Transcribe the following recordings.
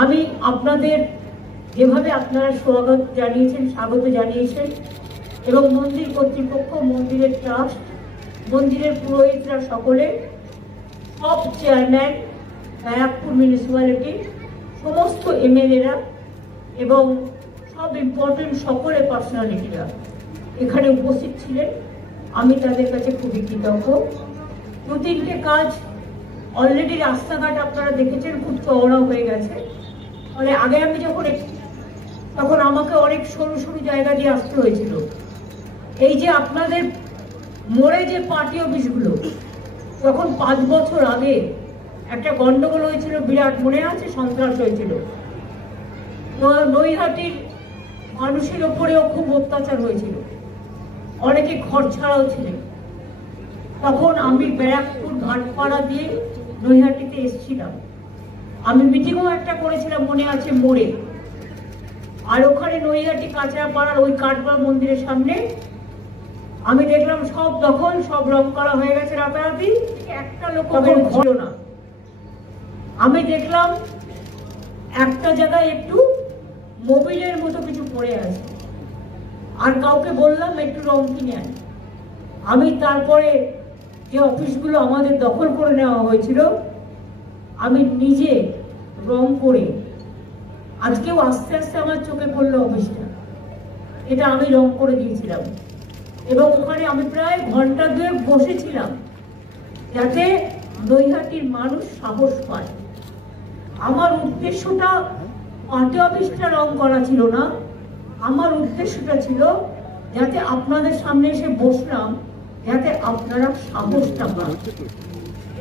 আমি আপনাদের যেভাবে আপনারা স্বাগত জানিয়েছেন এবং মন্দির কর্তৃপক্ষ, মন্দিরের ট্রাস্ট, মন্দিরের পুরোহিতরা সকলে, সব চেয়ারম্যান, ব্যারাকপুর মিউনিসিপ্যালিটি, সমস্ত এমএলএরা এবং সব ইম্পর্টেন্ট সকলে পার্সোনালিটিরা এখানে উপস্থিত ছিলেন। আমি তাদের কাছে খুবই কৃতজ্ঞ। দু তিনটে কাজ অলরেডি, রাস্তাঘাট আপনারা দেখেছেন খুব চওড়া হয়ে গেছে। ফলে আগে আমি তখন আমাকে অনেক সরু সরু জায়গা দিয়ে আসতে হয়েছিল। এই যে আপনাদের মোড়ে যে পার্টি অফিসগুলো, তখন 5 বছর আগে একটা গন্ডগোল হয়েছিল বিরাট, মনে আছে? সন্ত্রাস হয়েছিল। নৈহাটির মানুষের ওপরেও খুব অত্যাচার হয়েছিল, অনেকে ঘর ছাড়াও ছিলেন। তখন আমি ব্যারাকপুর ঘাটপাড়া দিয়ে নৈহাটিতে এসেছিলাম। আমি মিটিংও একটা করেছিলাম, মনে আছে, মোড়ে। আর ওখানে নৈহাটি কাঁচরাপাড়ার ওই কাঠগড় মন্দিরের সামনে আমি দেখলাম সব দখল, সব রং করা হয়ে গেছে রাতারাতি, একটা লোক ছিল না। আমি দেখলাম একটা জায়গায় একটু মোবিলের মতো কিছু পড়ে আছে, আর কাউকে বললাম একটু রং কিনে আন। আমি তারপরে যে অফিসগুলো আমাদের দখল করে নেওয়া হয়েছিল, আমি নিজে রং করে, আজকেও আস্তে আস্তে আমার চোখে পড়লো অফিসটা, এটা আমি রং করে দিয়েছিলাম। এবং ওখানে আমি প্রায় ঘন্টা 2 বসেছিলাম, যাতে নৈহাটির মানুষ সাহস পায়। আমার উদ্দেশ্যটা পার্টি অফিসটা রং করা ছিল না, আমার উদ্দেশ্যটা ছিল যাতে আপনাদের সামনে এসে বসলাম, যাতে আপনারা সাহসটা পান।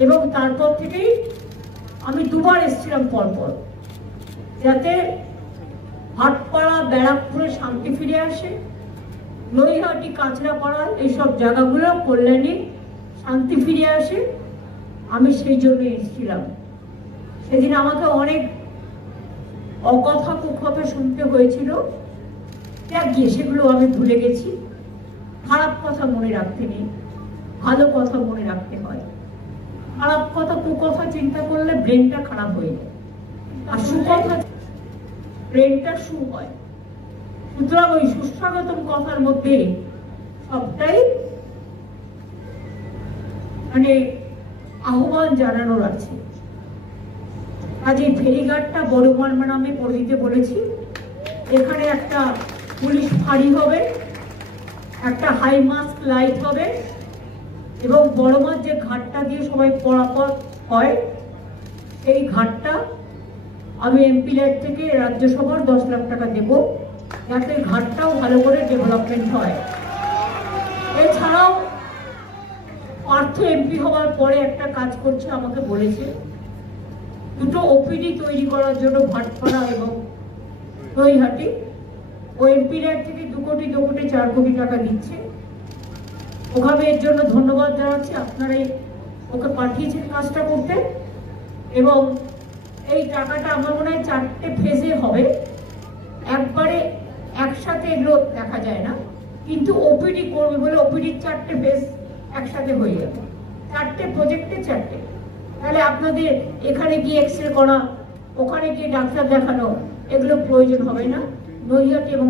এবং তারপর থেকেই আমি 2 বার এসেছিলাম পরপর, যাতে ভাটপাড়া, ব্যারাকপুরে শান্তি ফিরে আসে, নৈহাটি, কাঁচরাপাড়া, এইসব জায়গাগুলো কল্যাণী শান্তি ফিরে আসে। আমি সেই জন্য এসেছিলাম। সেদিন আমাকে অনেক অকথা কুকথা শুনতে হয়েছিল, সেগুলো আমি ভুলে গেছি। খারাপ কথা মনে রাখতে নেই, ভালো কথা মনে রাখতে হয়। খারাপ কথা কুকথা চিন্তা করলে ব্রেনটা খারাপ হয়ে যায়, আর সুকথা ব্রেনটা সু হয়। সুতরাং ওই সুস্বাগতম কথার মধ্যে সবটাই আহ্বান জানানোর আছে। কাজে ফেরিঘাটটা বড়মার নামে করে দিতে বলেছি। এখানে একটা পুলিশ ফাঁড়ি হবে, একটা হাই মাস্ক লাইট হবে, এবং বড়মার যে ঘাটটা দিয়ে সবাই পরাপর হয়, সেই ঘাটটা আমি এমপি লাইট থেকে রাজ্যসভার 10 লাখ টাকা দেব, যাতে ঘাটটাও ভালো করে ডেভেলপমেন্ট হয়। এছাড়াও পার্থ এমপি হওয়ার পরে একটা কাজ করছে, আমাকে বলেছে 2টো ওপিডি তৈরি করার জন্য ভাটপাড়া এবং নৈহাটি। ও এমপি লাইট থেকে 2 কোটি 4 কোটি টাকা দিচ্ছে। ওখানে এর জন্য ধন্যবাদ জানাচ্ছি, আপনারাই ওকে পাঠিয়েছেন কাজটা করতে। এবং এই টাকাটা আমার মনে হয় 4টে ফেজে হবে, একবারে একসাথে এগুলো দেখা যায় না, কিন্তু ওপিডি করবে বলে ওপিডির 4টে ফেজ একসাথে হয়ে যাবে। 4টে প্রজেক্টে 4টে, তাহলে আপনাদের এখানে গিয়ে এক্সরে করা, ওখানে গিয়ে ডাক্তার দেখানো, এগুলো প্রয়োজন হবে না। নৈহাটি এবং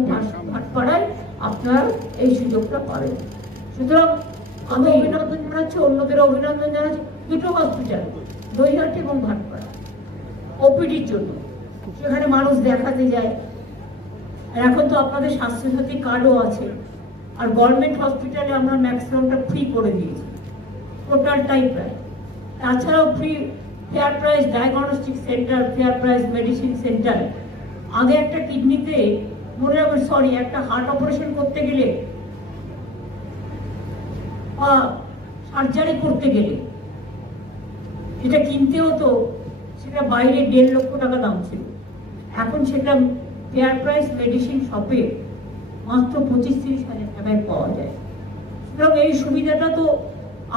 ভাটপাড়ায় আপনারা এই সুযোগটা পাবেন। সুতরাং আমি অভিনন্দন জানাচ্ছি, অন্যদের অভিনন্দন জানাচ্ছি। 2টো হসপিটাল, নৈহাটি এবং ভাটপাড়া, ওপিডির জন্য, সেখানে মানুষ দেখাতে যায়। আর এখন তো আপনাদের স্বাস্থ্যসাথী কার্ডও আছে, আর গভর্নমেন্ট হসপিটালে আমরা ম্যাক্সিমামটা ফ্রি করে দিয়েছি, টোটালটাই প্রায়। তাছাড়াও free fair price diagnostic centre, fair price medicine centre. আগে একটা কিডনিতে একটা হার্ট অপারেশন করতে গেলে বা সার্জারি করতে গেলে যেটা কিনতে হতো, সেটা বাইরে 1.5 লক্ষ টাকা দাম ছিল। এখন সেটা ফেয়ার প্রাইস মেডিসিন শপে মাত্র 25-30 হাজার টাকায় পাওয়া যায়। সুতরাং এই সুবিধাটা তো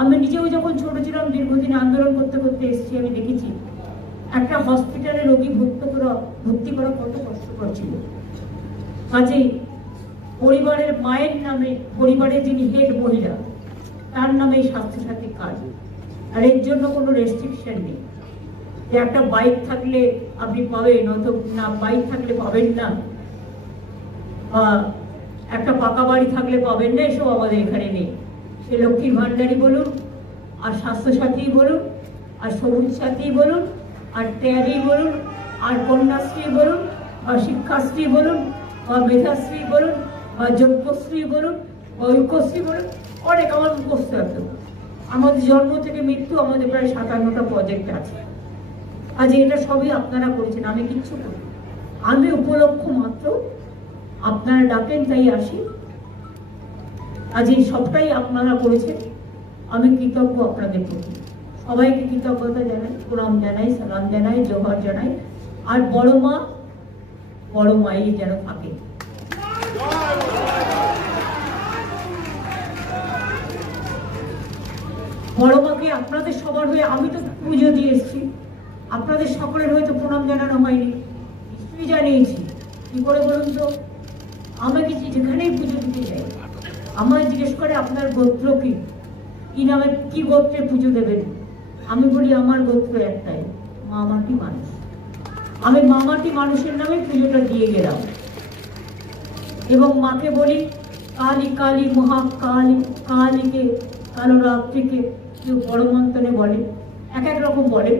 আমি নিজেও যখন ছোট ছিলাম, দীর্ঘদিন আন্দোলন করতে করতে এসেছি, আমি দেখেছি একটা হসপিটালে রোগী ভর্তি করা কত কষ্টকর ছিল। কাজেই পরিবারের মায়ের নামে, পরিবারের যিনি হেড মহিলা, তার নামে স্বাস্থ্যসাথী কার্ড, আর এর জন্য কোনো রেস্ট্রিকশন নেই। যে একটা বাইক থাকলে আপনি পাবেন, অত না বাইক থাকলে পাবেন না, বা একটা পাকা বাড়ি থাকলে পাবেন না, এসব আমাদের এখানে নেই। সে লক্ষ্মীর ভাণ্ডারই বলুন, আর স্বাস্থ্যসাথী বলুন, আর সবুজ সাথী বলুন, আর ট্যারি বলুন, আর কন্যাশ্রী বলুন, বা শিক্ষাশ্রী বলুন, বা মেধাশ্রী বলুন, বা যোগ্যশ্রী বলুন, বা ঐক্যশ্রী বলুন, অনেক আমার মুখস্থ আছে। আমাদের জন্ম থেকে মৃত্যু আমাদের প্রায় 57টা প্রজেক্ট আছে। আজ এটা সবই আপনারা করেছেন, আমি কিচ্ছু করি, আমি উপলক্ষ মাত্র। আপনারা ডাকেন তাই আসি। আজ এই সবটাই আপনারা করেছেন, আমি কৃতজ্ঞ আপনাদের প্রতি। সবাইকে কৃতজ্ঞতা জানাই, প্রণাম জানাই, সালাম জানাই, জোহার জানাই। আর বড় মাই যেন থাকে। বড় মাকে আপনাদের সবার হয়ে আমি তো পুজো দিয়ে এসেছি, আপনাদের সকলের হয়তো প্রণাম জানানো হয়নি, নিশ্চয়ই জানিয়েছি। কি করে বলুন তো? আমাকে যেখানেই পুজো দিতে যাই আমায় জিজ্ঞেস করে আপনার গোত্র কি, কি নামে, কি গোত্রে পুজো দেবেন? আমি বলি আমার গোত্র একটাই, মামাটি মানুষ। আমি মামাটি মানুষের নামে পুজোটা দিয়ে গেলাম। এবং মাকে বলি কালী কালী মহাকালী, কালীকে, কালো রাত্রিকে কেউ বড় মন্ত্রণে বলে, এক এক রকম বলে।